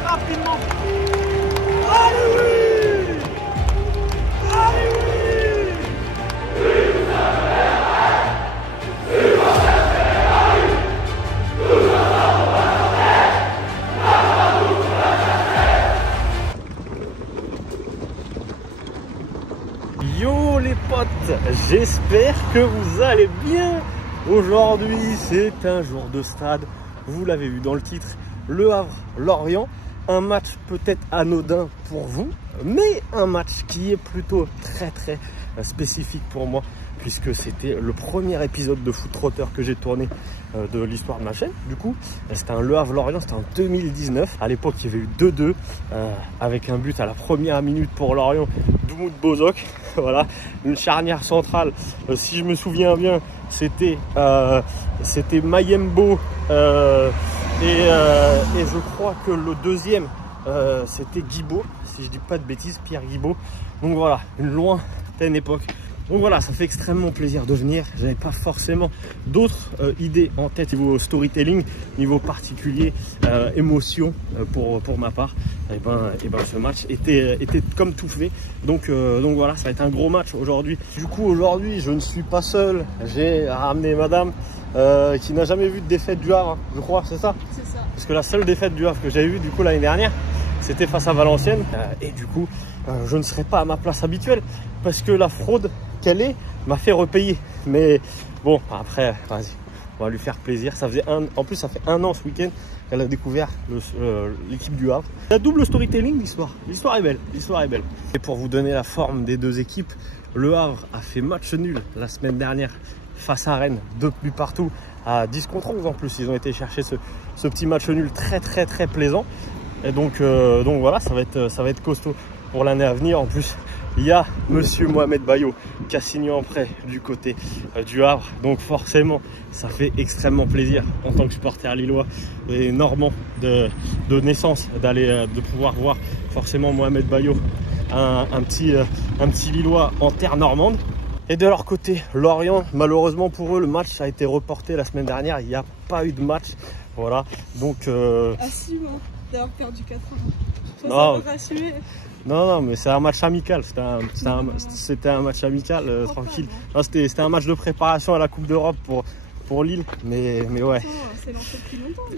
très rapidement. Allez oui! Allez oui! Yo les potes, j'espère que vous allez bien. Aujourd'hui c'est un jour de stade, vous l'avez vu dans le titre, Le Havre-Lorient. Un match peut-être anodin pour vous, mais un match qui est plutôt très spécifique pour moi, puisque c'était le premier épisode de Foot Trotter que j'ai tourné de l'histoire de ma chaîne. Du coup, c'était un Le Havre-Lorient, c'était en 2019. À l'époque, il y avait eu 2-2 avec un but à la première minute pour Lorient d'Oumoud Bozok. Voilà, une charnière centrale. Si je me souviens bien, c'était Mayembo et je crois que le deuxième c'était Guibaud, si je dis pas de bêtises, Pierre Guibaud. Donc voilà, une lointaine époque. Donc voilà, ça fait extrêmement plaisir de venir. J'avais pas forcément d'autres idées en tête niveau storytelling, niveau particulier, émotion pour ma part. Et ben ce match était comme tout fait. Donc voilà, ça va être un gros match aujourd'hui. Du coup aujourd'hui, je ne suis pas seul. J'ai ramené madame qui n'a jamais vu de défaite du Havre, je crois, c'est ça? C'est ça. Parce que la seule défaite du Havre que j'avais vue du coup l'année dernière, c'était face à Valenciennes. Et du coup, je ne serai pas à ma place habituelle parce que la fraude qu'elle est m'a fait repayer. Mais bon, après, vas-y, on va lui faire plaisir. Ça faisait en plus, ça fait un an ce week-end qu'elle a découvert l'équipe du Havre. La double storytelling, l'histoire est belle, l'histoire est belle. Et pour vous donner la forme des deux équipes, le Havre a fait match nul la semaine dernière face à Rennes, 2 buts partout à 10 contre 11 en plus. Ils ont été chercher ce petit match nul très plaisant. Et donc voilà, ça va être costaud pour l'année à venir. En plus, il y a monsieur Mohamed Bayo qui a signé en prêt du côté du Havre. Donc forcément, ça fait extrêmement plaisir en tant que supporter lillois et normand de naissance de pouvoir voir forcément Mohamed Bayo, un petit Lillois en terre normande. Et de leur côté, Lorient, malheureusement pour eux, le match a été reporté la semaine dernière. Il n'y a pas eu de match. Voilà. Donc. Assume d'avoir perdu 4 ans. Faut non, savoir assumer. non, mais c'est un match amical. C'était un match amical, tranquille. C'était un match de préparation à la Coupe d'Europe pour Lille. Mais ouais. C'est lancé depuis longtemps.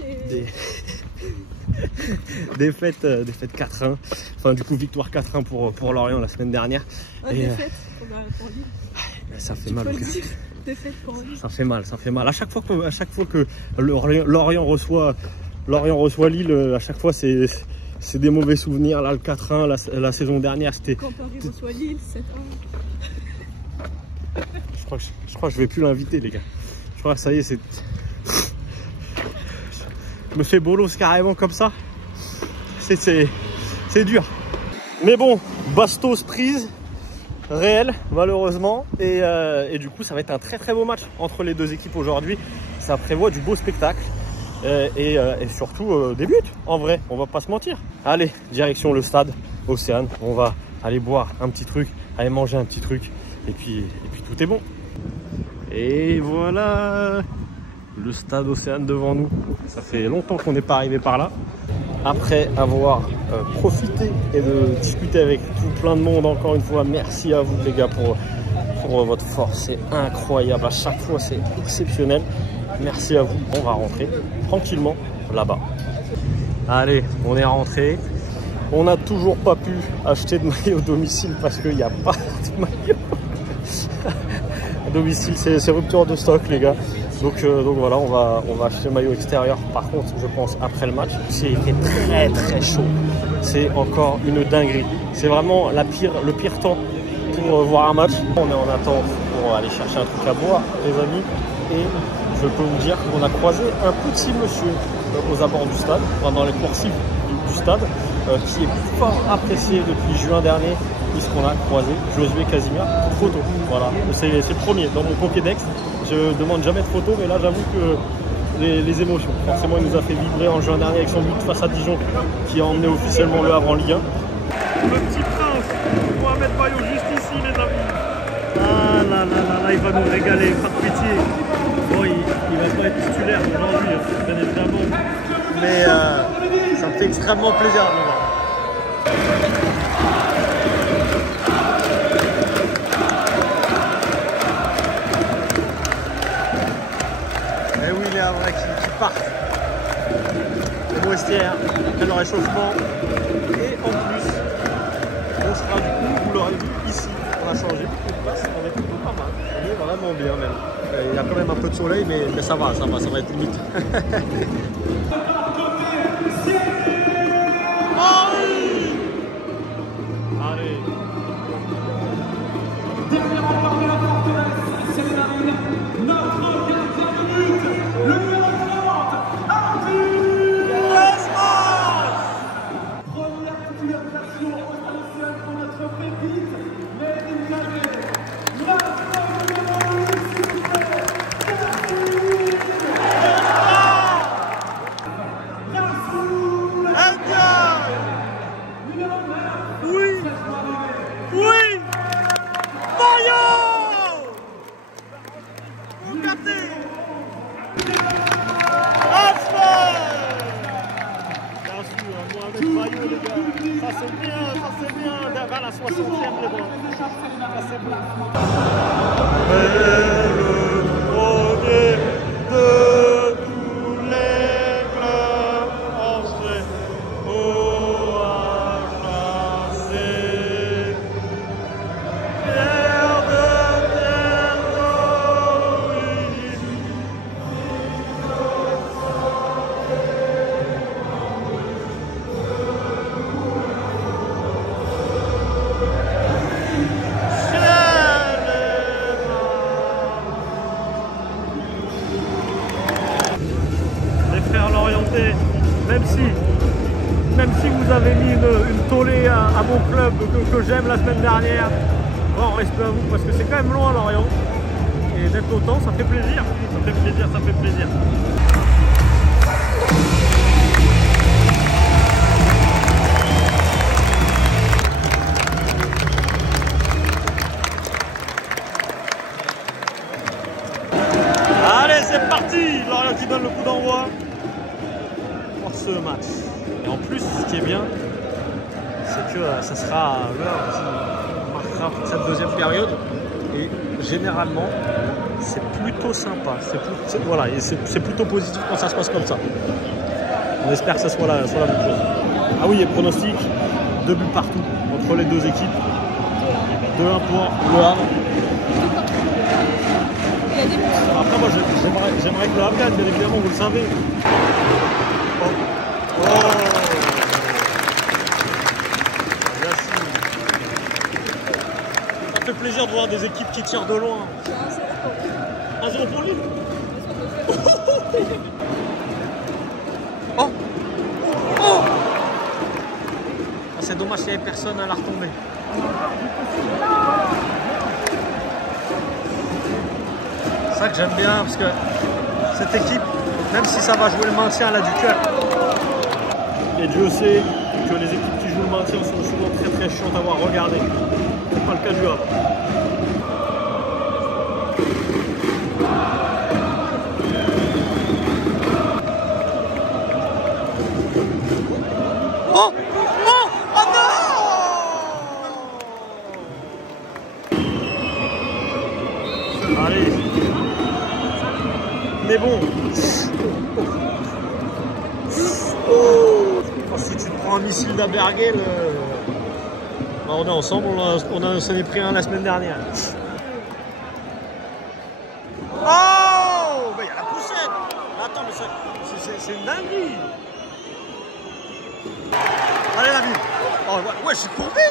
Défaite 4-1. Enfin, du coup, victoire 4-1 pour Lorient la semaine dernière. Défaite pour Lille. Ça fait mal au cœur. Défaite pour Lille. Ça fait mal. À chaque fois que Lorient reçoit Lille, à chaque fois c'est des mauvais souvenirs. Là, le 4-1, la saison dernière, c'était. Quand Paris reçoit Lille, 7-1. Je crois que je vais plus l'inviter, les gars. Je crois que ça y est, c'est. Je me fais bolos carrément comme ça. C'est dur. Mais bon, bastos prise. Réel malheureusement et du coup ça va être un très beau match entre les deux équipes aujourd'hui. Ça prévoit du beau spectacle et surtout des buts en vrai, on va pas se mentir. Allez, direction le stade Océane, on va aller boire un petit truc, aller manger un petit truc et puis tout est bon. Et voilà le stade Océane devant nous. Ça fait longtemps qu'on n'est pas arrivé par là. Après avoir profité et de discuter avec tout plein de monde, encore une fois, merci à vous les gars pour votre force, c'est incroyable, à chaque fois c'est exceptionnel. Merci à vous, on va rentrer tranquillement là-bas. Allez, on est rentré. On n'a toujours pas pu acheter de maillot domicile parce qu'il n'y a pas de maillot. À domicile, c'est rupture de stock les gars. Donc voilà, on va acheter le maillot extérieur. Par contre, je pense après le match, il fait très chaud. C'est encore une dinguerie. C'est vraiment le pire temps pour voir un match. On est en attente pour aller chercher un truc à boire, les amis. Et je peux vous dire qu'on a croisé un petit monsieur aux abords du stade, pendant les coursives du stade, qui est fort apprécié depuis juin dernier, puisqu'on a croisé Josué Casimir pour photo. Voilà, c'est le premier dans mon Pokédex. Je demande jamais de photos, mais là j'avoue que les émotions. Forcément, il nous a fait vibrer en juin dernier avec son but face à Dijon, qui a emmené officiellement le Havre en Ligue 1. Le petit prince, Mohamed Bayo, juste ici, les amis. Ah là, il va nous régaler, pas de pitié. Bon, il va pas être titulaire aujourd'hui, bien évidemment. Mais ça me fait extrêmement plaisir de le voir. Et oui, les Havrais qui partent au Mouestière après le réchauffement. Et en plus, on sera du coup, vous l'aurez vu ici, on a changé beaucoup de place, on est plutôt pas mal. On est vraiment bien même. Il y a quand même un peu de soleil, mais ça va être limite. Allez. Dernier rempart de la forteresse, c'est notre gardien de but, le numéro 30, Arthur Lesmos. Première titularisation au stade national pour notre pépite, mais il avait la numéro 8, s'il vous plaît, Oui! Oui! Mario! Vous captez? Bien sûr, Mohamed Maillot, les gars. Ça c'est bien, vers la 60e, les gars. Ça c'est bon. Mais le premier de tous les clubs français. Même si vous avez mis une tollée à mon club que j'aime la semaine dernière, bon, respect à vous parce que c'est quand même long à Lorient. Et d'être autant, ça fait plaisir. Ça fait plaisir, ça fait plaisir. Allez, c'est parti! Lorient qui donne le coup d'envoi pour ce match. Et en plus, ce qui est bien, c'est que ça sera l'heure qui marquera cette deuxième période. Et généralement, c'est plutôt sympa. C'est plutôt positif quand ça se passe comme ça. On espère que ça soit la même chose. Ah oui, et pronostic, 2 buts partout entre les deux équipes. 2-1 pour le Havre. Après, moi, j'aimerais que le Havre gagne, bien évidemment, vous le savez. Oh. Ça fait plaisir de voir des équipes qui tirent de loin. 1-0 pour Lille. Oh. Oh. Ah, c'est dommage qu'il n'y avait personne à la retomber. C'est ça que j'aime bien parce que cette équipe, même si ça va jouer le maintien, elle a du cœur. Et Dieu sait que les équipes qui jouent le maintien sont souvent très très chiantes à voir regarder. C'est pas le cas du Havre. Oh! Oh! Oh non! Allez! Mais bon! Oh, si tu te prends un missile d'Abergel, on est ensemble, on s'en est pris un la semaine dernière. Oh, il y a la poussette. Attends, mais c'est une dinguerie. Allez la vie. Oh ouais, je suis courbé.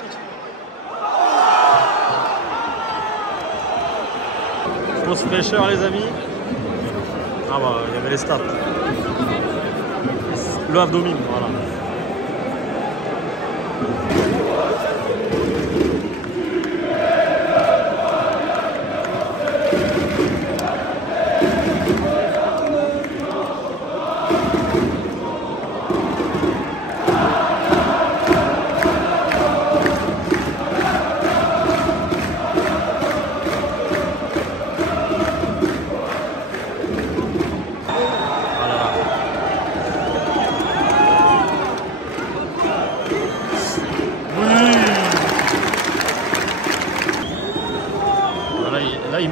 Grosse fraîcheur les amis. Ah bah il y avait les stats. Le Havre domine, voilà.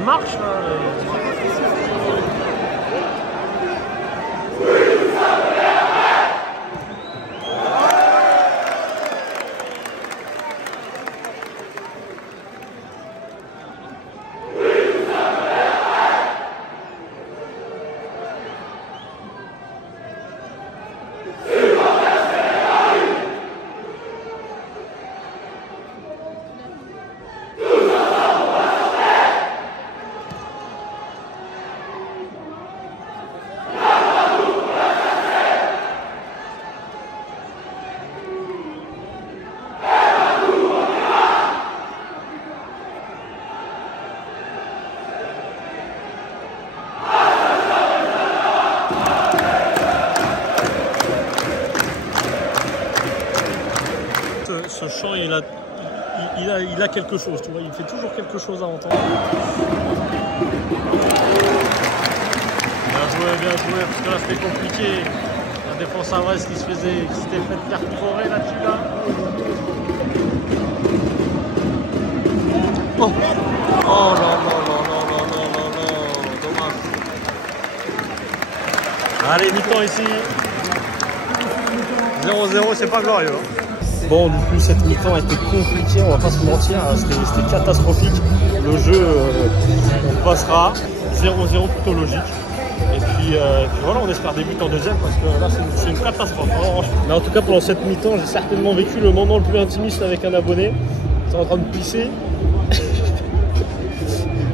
marche là. Ce chant, il a quelque chose, tu vois, il fait toujours quelque chose à entendre. Bien joué, parce que là c'était compliqué. La défense à Brest qui s'était fait perforer là-dessus là. Oh non, dommage. Allez, mi-temps ici. 0-0, c'est pas glorieux. Hein. Bon, du coup, cette mi-temps a été compliquée, on va pas se mentir, c'était catastrophique. Le jeu, on passera 0-0 plutôt logique. Et puis voilà, on espère des buts en deuxième parce que là, c'est une catastrophe. Mais en tout cas, pendant cette mi-temps, j'ai certainement vécu le moment le plus intimiste avec un abonné. C'est en train de pisser.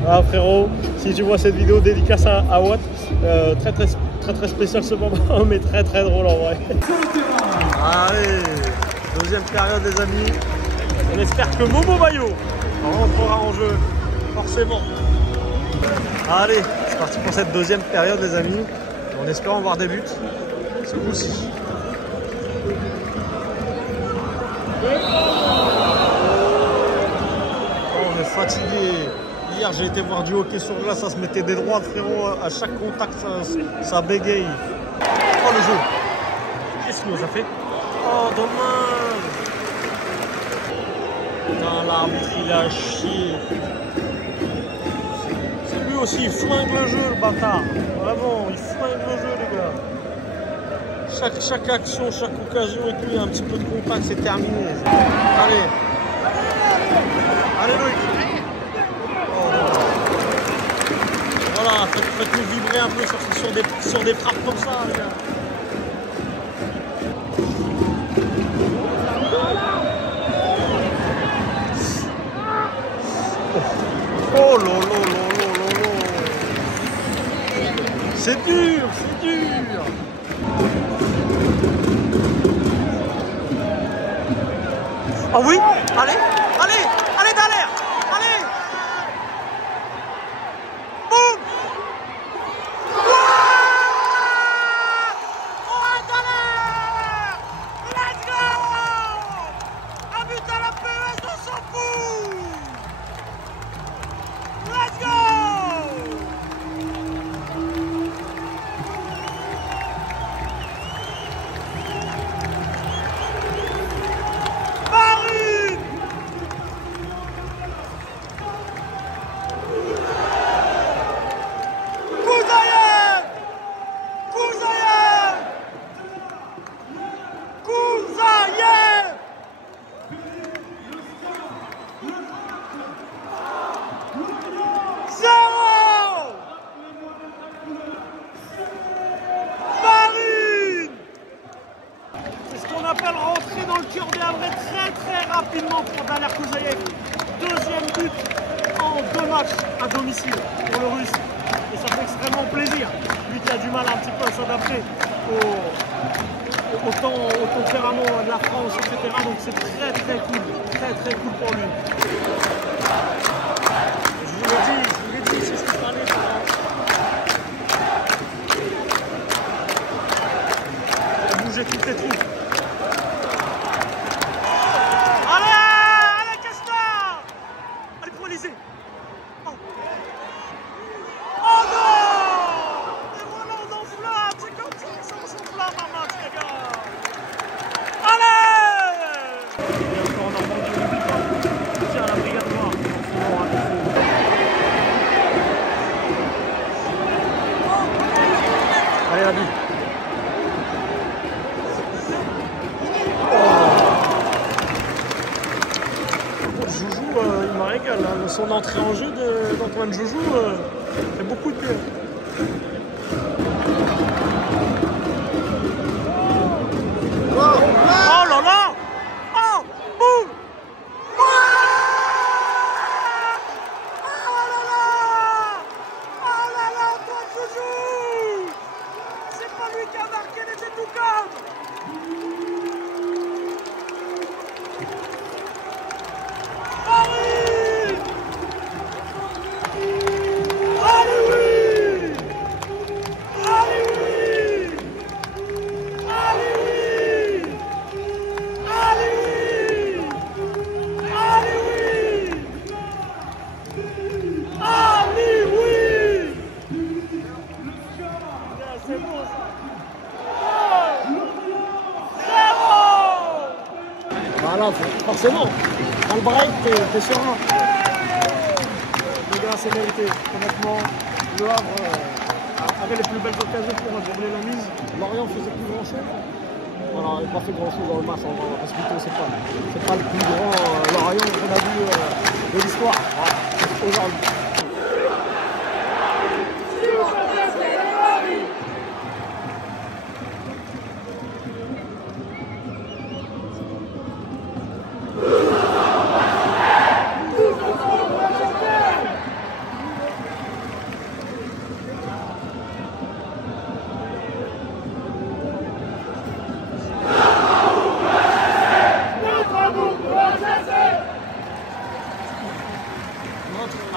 Ah frérot, si tu vois cette vidéo, dédicace à Watt. Très spécial ce moment, mais très drôle en vrai. Allez, deuxième période les amis. On espère que Momo Bayo rentrera en jeu, forcément. Allez, c'est parti pour cette deuxième période les amis. En espérant voir des buts, ce coup-ci. Oh, on est fatigué. Hier j'ai été voir du hockey sur glace, ça se mettait des droites frérot, à chaque contact ça bégaye. Oh le jeu. Qu'est-ce qu'il nous a fait? Oh dommage. Putain l'arbitre il a chié. C'est lui aussi, il flingue le jeu le bâtard. Vraiment, il flingue le jeu les gars. Chaque action, chaque occasion et tout, il y a un petit peu de contact, c'est terminé. Allez. Allez Loïc. Voilà, faites-nous vibrer un peu sur des frappes comme ça, les gars. Oh lolo. C'est dur. Ah oui, allez Dallaire, allez. Boum. Let's go! Un but à la PES, on s'en fout! Let's go! Marine! Rapidement pour Dallaire Kouzaïev. Deuxième but en 2 matchs à domicile pour le Russe. Et ça fait extrêmement plaisir. Lui qui a du mal un petit peu à s'adapter au tempérament de la France, etc. Donc c'est très cool. Très cool pour lui. Je vous l'ai dit, c'est ce qu'il fallait. Il a bougé toutes les troupes. son entrée en jeu d'Antoine Joujou fait beaucoup de bien. Oh là là! Oh! Boum! Oh là là! Oh là là, Antoine Joujou! C'est pas lui qui a marqué, mais c'est tout comme! Paris! Allez oui! Allez oui! Allez oui! Allez oui! Allez oui! Allez oui! C'est bon ça! 0! Voilà, forcément, dans le break, t'es serein. Les gars, c'est mérité. Honnêtement, Le Havre avait les plus belles occasions pour dribbler la mise. Lorient faisait plus grand chose. Voilà, il n'a pas fait grand chose dans le match. Parce que c'est pas le plus grand Lorient qu'on a vu de l'histoire. Voilà, aujourd'hui.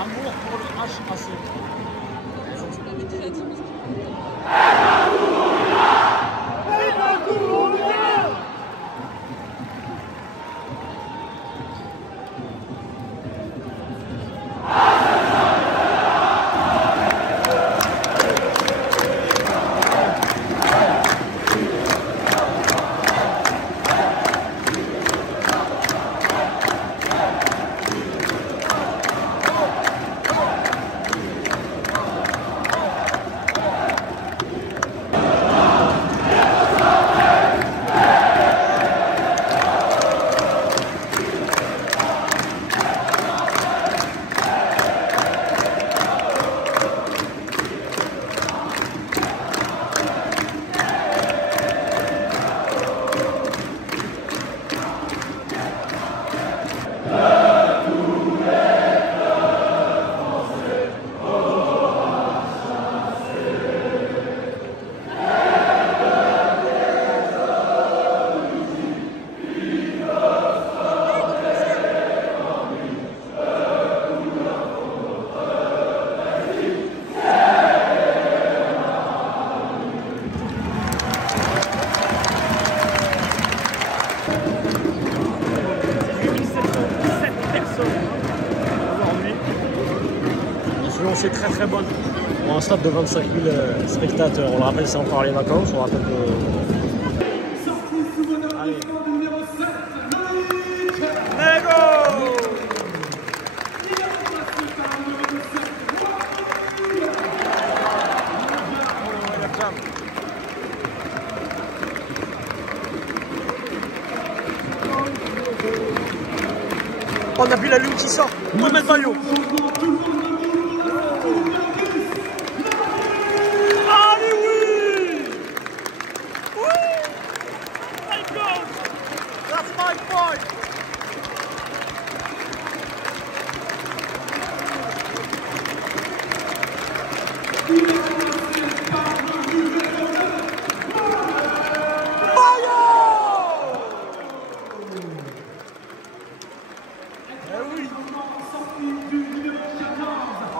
Amour pour le HAC. Tu l'avais déjà dit. C'est très très bonne. Pour un stade de 25 000 spectateurs, on le rappelle, c'est encore les vacances, on rappelle que... Allez. Nego! On a vu la lune qui sort, Mohamed Bayo.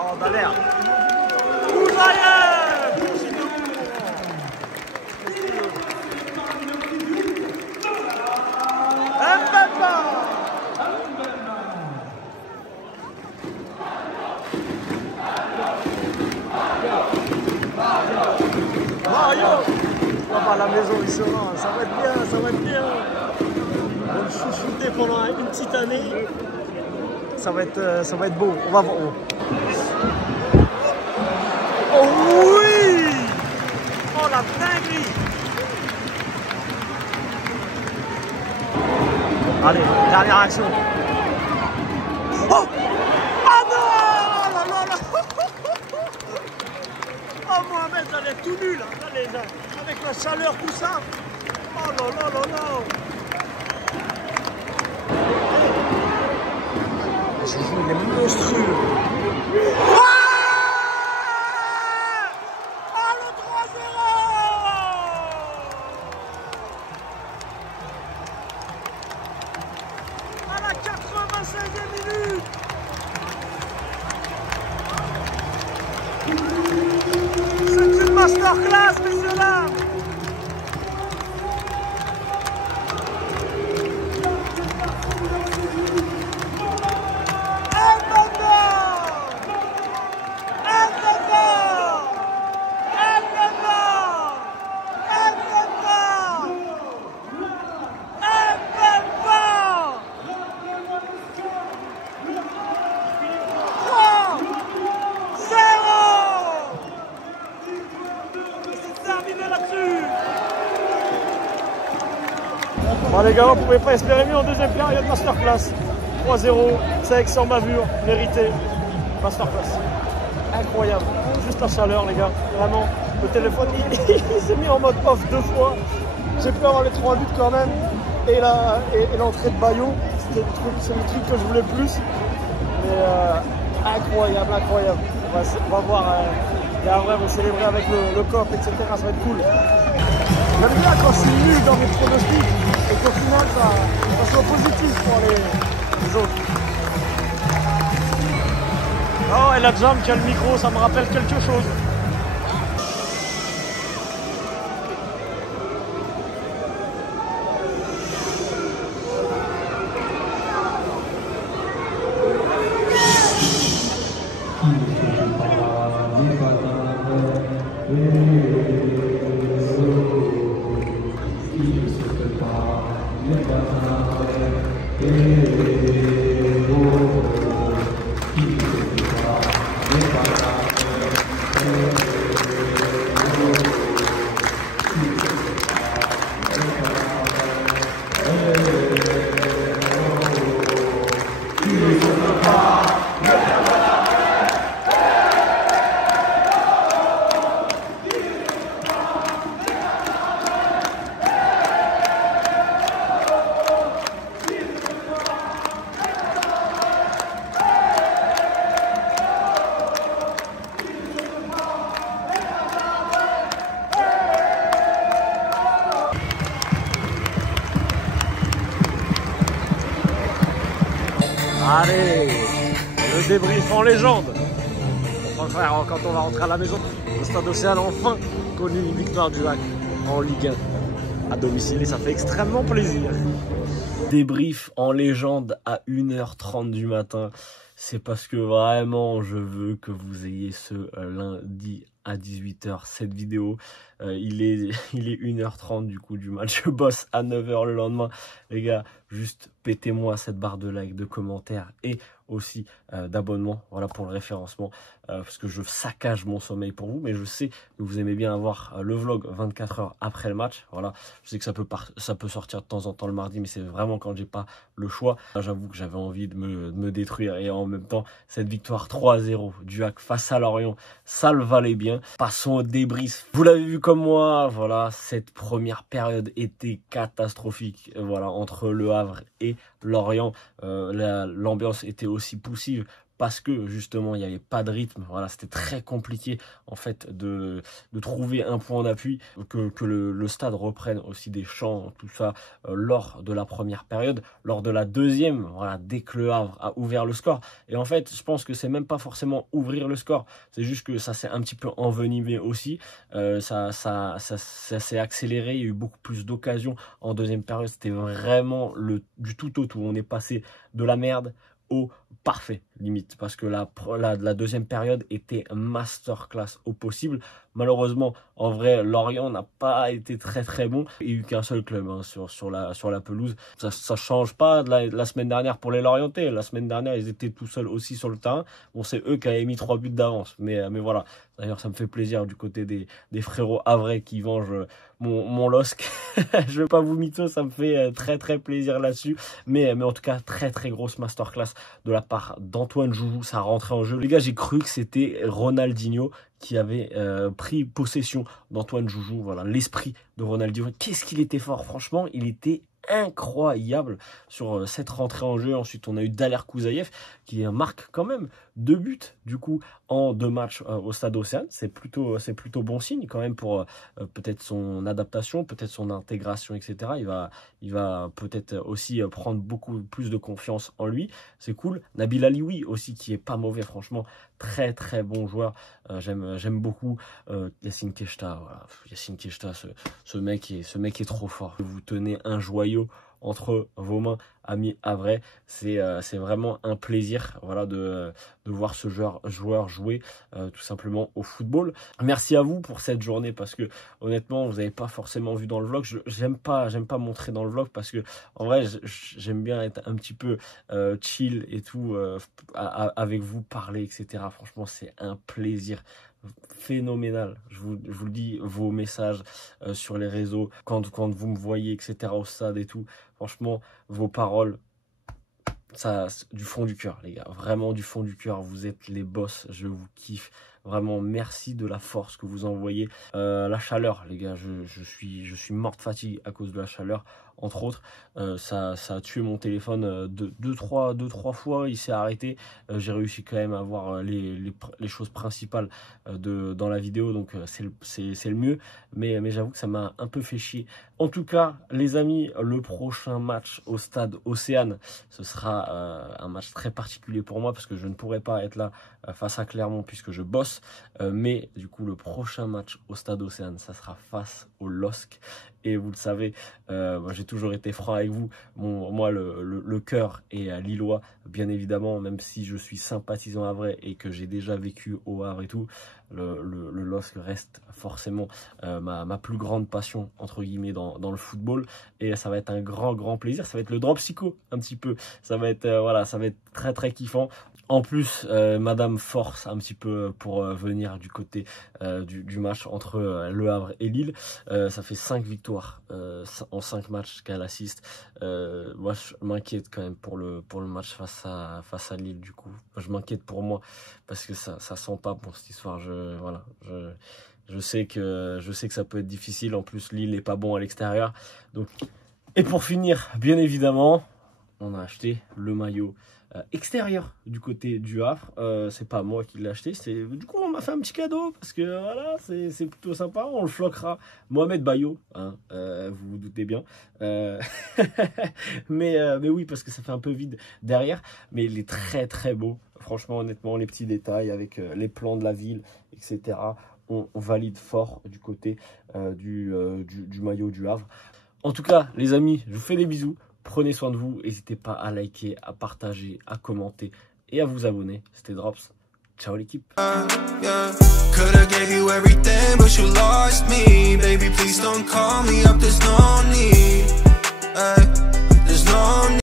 Oh, d'aller. À la maison, il sera. Ça va être bien, ça va être bien. On va le chouchouter pendant une petite année. Ça va être beau. On va voir. Oh oui! Oh la dinguerie! Allez, dernière action. Oh! Ah non! après, vous allez être tout nul. Hein. Allez, avec la chaleur, tout ça. Oh là là là là. Ce jeu, il est monstrueux. Ah, le 3-0. À la 96e minute. C'est une masterclass, messieurs dames. Bon les gars, on ne pouvait pas espérer mieux en deuxième période, masterclass. 3-0, sélection bavure, mérité. Masterclass. Incroyable. Juste la chaleur les gars. Vraiment, le téléphone il s'est mis en mode off 2 fois. J'ai pu avoir les 3 buts quand même. Et l'entrée de Bayo, c'est le truc que je voulais plus. Mais incroyable, incroyable. On va voir. Et après, on va célébrer avec le COP, etc. Ça va être cool. J'aime bien quand je suis nul dans mes pronostics et qu'au final ça soit positif pour les autres. Oh, et la Jam qui a le micro, ça me rappelle quelque chose. Allez, le débrief en légende. On va le faire quand on va rentrer à la maison. Le Stade Océan a enfin connu une victoire du HAC en Ligue 1 à domicile et ça fait extrêmement plaisir. Débrief en légende à 1h30 du matin. C'est parce que vraiment je veux que vous ayez ce lundi à 18h cette vidéo. Il est 1h30 du coup du match. Je bosse à 9h le lendemain. Les gars, juste pétez-moi cette barre de like, de commentaires et aussi d'abonnement, voilà, pour le référencement, parce que je saccage mon sommeil pour vous, mais je sais que vous aimez bien avoir le vlog 24 heures après le match. Voilà, je sais que ça peut sortir de temps en temps le mardi, mais c'est vraiment quand j'ai pas le choix. J'avoue que j'avais envie de me détruire, et en même temps cette victoire 3-0 du HAC face à Lorient, ça le valait bien. Passons au débrief. Vous l'avez vu comme moi, voilà, cette première période était catastrophique, voilà, entre Le Havre et Lorient. L'ambiance était aussi poussive parce que justement il n'y avait pas de rythme. Voilà, c'était très compliqué en fait de trouver un point d'appui, que le stade reprenne aussi des chants, tout ça, lors de la première période. Lors de la deuxième, voilà, dès que Le Havre a ouvert le score, et en fait je pense que c'est même pas forcément ouvrir le score, c'est juste que ça s'est un petit peu envenimé aussi, ça s'est accéléré, il y a eu beaucoup plus d'occasions en deuxième période. C'était vraiment du tout au tout. On est passé de la merde au parfait limite, parce que la deuxième période était masterclass au possible. Malheureusement, en vrai, Lorient n'a pas été très très bon. Il n'y a eu qu'un seul club hein, sur la pelouse. Ça change pas de la semaine dernière pour les Lorientais. La semaine dernière, ils étaient tout seuls aussi sur le terrain. Bon, c'est eux qui avaient mis 3 buts d'avance. Mais voilà, d'ailleurs, ça me fait plaisir du côté des frérots havrais qui vengent mon LOSC. Je vais pas vous mytho, ça me fait très très plaisir là-dessus. Mais en tout cas, très très grosse masterclass de la la part d'Antoine Joujou, ça rentrait en jeu. Les gars, j'ai cru que c'était Ronaldinho qui avait pris possession d'Antoine Joujou. Voilà, l'esprit de Ronaldinho. Qu'est-ce qu'il était fort, franchement, il était incroyable sur cette rentrée en jeu. Ensuite, on a eu Daler Kouzaïev qui marque quand même 2 buts du coup en 2 matchs au Stade Océane. C'est plutôt bon signe quand même pour peut-être son adaptation, peut-être son intégration, etc. Il va peut-être aussi prendre beaucoup plus de confiance en lui. C'est cool. Nabil Alioui aussi qui est pas mauvais, franchement, très très bon joueur. J'aime beaucoup Yacine Keshta. Voilà. Yacine Keshta, ce mec est trop fort. Vous tenez un joyau entre vos mains, amis havrais. C'est vraiment un plaisir, voilà, de voir ce joueur jouer tout simplement au football. Merci à vous pour cette journée, parce que honnêtement vous n'avez pas forcément vu dans le vlog. J'aime pas montrer dans le vlog parce que en vrai j'aime bien être un petit peu chill et tout avec vous, parler, etc. Franchement c'est un plaisir phénoménal. Je vous le dis, vos messages sur les réseaux, quand vous me voyez, etc. au stade et tout, franchement vos paroles, ça, du fond du cœur les gars, vraiment du fond du cœur, vous êtes les boss, je vous kiffe. Vraiment, merci de la force que vous envoyez. La chaleur, les gars, je suis mort de fatigue à cause de la chaleur, entre autres. Ça a tué mon téléphone deux, trois fois, il s'est arrêté. J'ai réussi quand même à avoir les choses principales dans la vidéo, donc c'est le mieux. Mais j'avoue que ça m'a un peu fait chier. En tout cas, les amis, le prochain match au Stade Océane, ce sera un match très particulier pour moi, parce que je ne pourrai pas être là face à Clermont puisque je bosse. Mais du coup le prochain match au Stade Océane, ça sera face au LOSC. Et vous le savez, j'ai toujours été franc avec vous, moi le cœur est lillois, bien évidemment, même si je suis sympathisant havrais et que j'ai déjà vécu au Havre et tout. Le LOSC reste forcément ma plus grande passion entre guillemets dans le football, et ça va être un grand plaisir. Ça va être le drop psycho un petit peu, ça va être voilà, ça va être très kiffant. En plus, Madame force un petit peu pour venir du côté du match entre Le Havre et Lille. Ça fait 5 victoires en 5 matchs qu'elle assiste. Moi, je m'inquiète quand même pour le match face à Lille. Du coup, je m'inquiète pour moi parce que ça sent pas pour cette histoire. Je sais que ça peut être difficile. En plus, Lille n'est pas bon à l'extérieur. Donc, et pour finir, bien évidemment, on a acheté le maillot extérieur du côté du Havre. C'est pas moi qui l'ai acheté, du coup on m'a fait un petit cadeau parce que voilà, c'est plutôt sympa. On le floquera Mohamed Bayo, hein, vous vous doutez bien. Mais oui, parce que ça fait un peu vide derrière, mais il est très beau. Franchement, honnêtement, les petits détails avec les plans de la ville, etc. On valide fort du côté du maillot du Havre. En tout cas, les amis, je vous fais des bisous. Prenez soin de vous, n'hésitez pas à liker, à partager, à commenter et à vous abonner. C'était Drops. Ciao l'équipe.